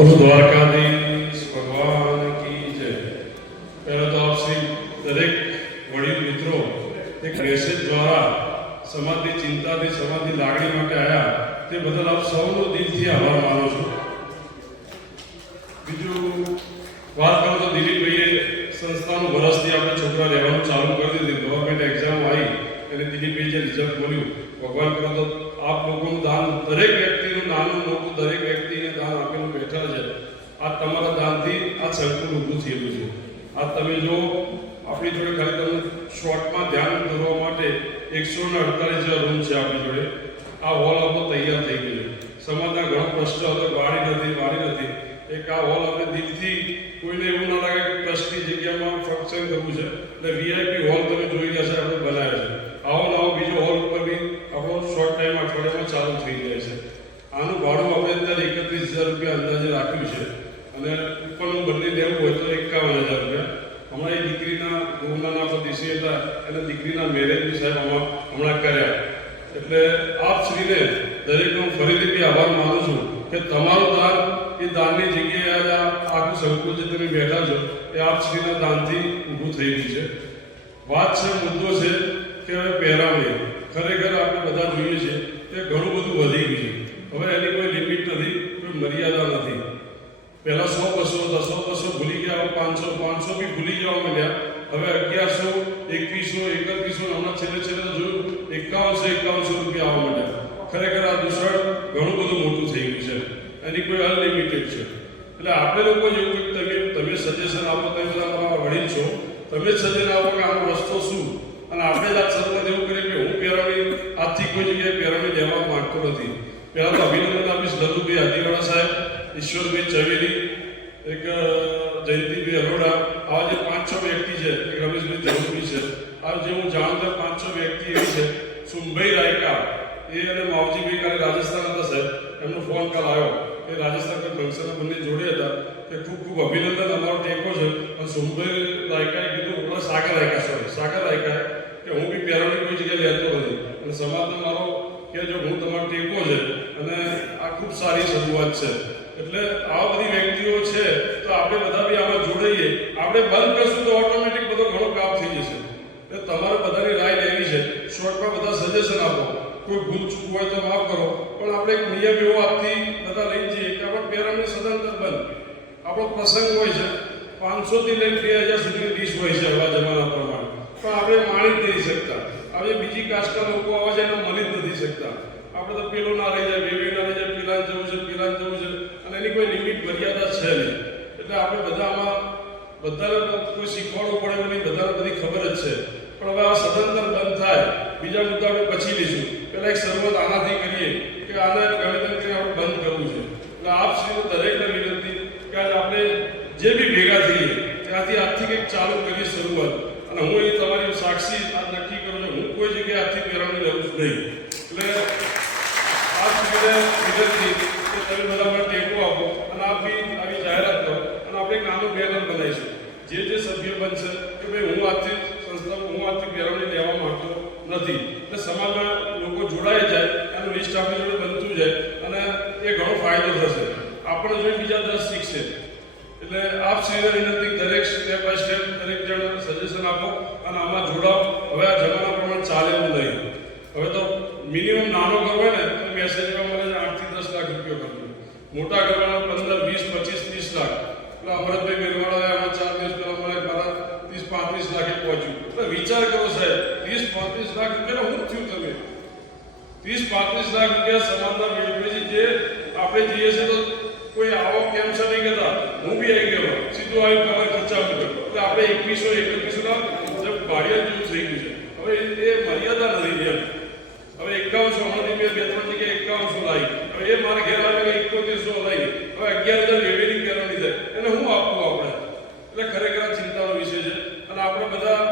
દ્વારકાધીશ ભગવાન કી જય। પહેલા તો આપ શ્રી દરેક વડીલ મિત્રો એક મેસેજ દ્વારા સમાજની ચિંતાથી સમાજની લાગણી માટે આવ્યા તે બદલ આપ સૌનો દિલથી આભાર માનું છું। બીજું વાત કરું તો દિલીપભાઈએ સંસ્થાનું વર્ષથી આપણે છોકરા રહેવાનું ચાલુ કરી દીધું। ગવર્મેન્ટ એક્ઝામ આવી અને દિલીપભાઈ જે રિઝલ્ટ મળ્યું ભગવાન કરો તો આપ લોકોનું દાન દરેક વ્યક્તિનું નાનું મોટું દરેક વ્યક્તિને દાન આપેલું બેઠા છે। આ તમારા દાનથી આ સંકુલ ઊભું થયેલું છે। આ તમે જો આપણી જોડે ખાલી તમને શોર્ટમાં ધ્યાન દોરવા માટે 148 જેવા રૂમ છે આપણી જોડે। આ હોલ આપણો તૈયાર થઈ ગયો છે। સમાજના ઘણા પ્રશ્નો હતો, વાડી નથી એક આ હોલ આપણે દિલથી કોઈને એવું ના લાગે કે ટ્રસ્ટની જગ્યામાં ફંક્શન કરવું છે એટલે વીઆઈપી હોલ તમે જોઈ રહ્યા છે આપણે બનાવ્યો છે। આવો નવો બીજો હોલ ઉપર બી આપણો શોર્ટ ટાઈમ અઠવાડિયામાં ચાલુ થઈ જાય છે। આનું ભાડું આપણે અત્યારે 31,000 રૂપિયા અંદાજે રાખ્યું છે અને ઉપરનું બંને લેવું હોય તો 51,000 રૂપિયા। હમણાં એ દીકરીના ગુરુનાના પ્રતિષ્ઠ હતા એટલે દીકરીના મેરેજ બી સાહેબ હમણાં કર્યા એટલે આપ શ્રીને દરેકનો ફરીથી બી આભાર માનું છું કે તમારું દાન એ દાનની જગ્યાએ આખું સંકુલ જે તમે બેઠા છો એ આપ શ્રીના દાનથી ઊભું થઈ ગયું છે। વાત છે મુદ્દો છે કે હવે પહેરાવણી ખરેખર આપણે બધા જોઈએ છીએ કે ઘણું બધું વધી ગયું છે। હવે એની કોઈ લિમિટ નથી, કોઈ મર્યાદા નથી। પહેલા 100 200 ભૂલી ગયા, 500 બી ભૂલી જવા માંડ્યા। હવે 1100 2100 3100 હમણાં છેલ્લે તો જોયું 5100 રૂપિયા આવવા માંડ્યા। ખરેખર આ દૂષણ ઘણું બધું મોટું થઈ ગયું છે, એની કોઈ અનલિમિટેડ છે। એટલે આપણે લોકો જેવું કે તમે સજેશન આપો, તમે બધા મારા વડીલ છો, તમે સજેશન આપો કે આનો રસ્તો શું, અને આપણે જ આ સત્તા એવું કરીએ કે હું પહેરાવણી આજથી કોઈ જગ્યાએ પહેરાવણી લેવા માંગતો નથી। પહેલાં તો અભિનંદન આપીશ લલ્લુભાઈ હાથીવાડા સાહેબ, ઈશ્વરભાઈ ચવેલી, એક જયંતિભાઈ અરોડા, આવા જે 5-6 વ્યક્તિ છે, એક રમેશભાઈ ચૌધરી છે, આ જે હું જાણતા 5-6 વ્યક્તિ એવી છે। સુમભાઈ રાયકા એ અને માવજીભાઈ કાલે રાજસ્થાન હતા સાહેબ, એમનો ફોન કાલ આવ્યો કે રાજસ્થાન કોઈ ફંક્શનના બંને જોડે હતા કે ખૂબ ખૂબ અભિનંદન, અમારો ટેકો છે। અને સુમભાઈ રાયકાએ કીધું સાગર રાયકાએ કે હું બી પહેરાવણી કોઈ જગ્યાએ લેતો નથી અને સમાજને મારો કે જો હું તમારો ટેકો છે અને આ ખૂબ સારી શરૂઆત છે। એટલે આવા બધી વ્યક્તિઓ છે તો આપણે બધા બી આમાં જોડાઈએ। આપણે બંધ કરશું તો ઓટોમેટિક બધો ઘણો કાપ થઈ જશે। એટલે તમારે બધાની રાય લેવી છે, શોર્ટમાં બધા સજેશન આપો, કોઈ ભૂલ ચૂક હોય તો માફ કરો, પણ આપણે એક નિયમ એવો આપથી બધા લઈ જઈએ કે આપણે પહેરાવણી સદંતર બંધ। આપણો પ્રસંગ હોય છે 500 થી લઈને 2000 સુધીની ડીશ હોય છે હવા જમાના પ્રમાણે, પણ આપણે માણી જ નથી શકતા। હવે બીજી કાસ્ટના લોકો આવે છે એને મળી જ નથી શકતા। આપણે તો પેલો ના લઈ જાય, વેવી ના લઈ જાય, પીલાન જવું છે અને એની કોઈ લિમિટ મર્યાદા છે નહીં। એટલે આપણે બધાને કોઈ શીખવાડવું પડે એવું નહીં, બધાને બધી ખબર જ છે। પણ હવે આ સદંતર બંધ થાય, બીજા મુદ્દા આપણે પછી લઈશું। પહેલાં એક શરૂઆત આનાથી કરીએ કે આને ગમે તેમ કરીને આપણે બંધ કરવું છે। એટલે આપ શ્રીને દરેકને વિનંતી કે આજે આપણે જે બી ભેગા થઈએ ત્યાંથી આજથી કંઈક ચાલુ કરીએ શરૂઆત। અને હું એ તમારી સાક્ષી આ નક્કી કરું છું, હું કોઈ જગ્યાએ આજથી પહેરાવણી લઉં જ નહીં। એટલે આ શ્રીને વિનંતી કે તમે બધા મને ટેકો આપો અને આપ બી આવી જાહેરાત કરો અને આપણે એક નાનું બેનર બનાવીશું। જે સભ્ય બનશે કે ભાઈ હું આજથી પહેરાવણી લેવા માંગતો નથી, એટલે સમાજમાં લોકો જોડાઈ જાય, એનું લિસ્ટ આપણી જોડે બનતું જાય અને એ ઘણો ફાયદો થશે। આપણે જોઈ બીજા 10 શીખશે। એટલે આપ શ્રીને વિનંતી દરેક સ્ટેપ બાય સ્ટેપ દરેક જણ સજેશન આપો અને આમાં જોડાઓ। હવે આ જમાના પ્રમાણે ચાલે એવું નહીં। હવે તો મિનિમમ નાનો ઘર હોય ને તો મેસેજમાં મળે 8 થી 10 લાખ રૂપિયા ખર્ચો, મોટા ઘરમાં 15, 20, 25, 30 લાખ। એટલે અમરતભાઈ મેરવાડા આમાં 4 દિવસ પહેલા મળે 30-35 લાખે પહોંચ્યું। એટલે વિચાર કરો સાહેબ, 30-35 લાખ રૂપિયા શું થયું? તમે 30-35 લાખ રૂપિયા સમાજના મેળવેજી જે આપણે જઈએ છીએ તો કોઈ આવો કેમ છે નહીં કહેતા, હું બી આવી ગયો સીધું આવ્યું કમર ખર્ચા મૂક્યો। એટલે આપણે 2100 ના જબ ભાડિયા જેવું થઈ ગયું છે। હવે એ મર્યાદા નથી એમ। હવે 5100 હમણાંથી મેં 2-3 જગ્યાએ 5100 લાવી, હવે એ મારા ઘેર આવે 7100 લાવી, હવે 11,000 લેવેલિંગ કરવાની થાય, એને હું આપવું આપણે? એટલે ખરેખર ચિંતાનો વિષય છે અને આપણે બધા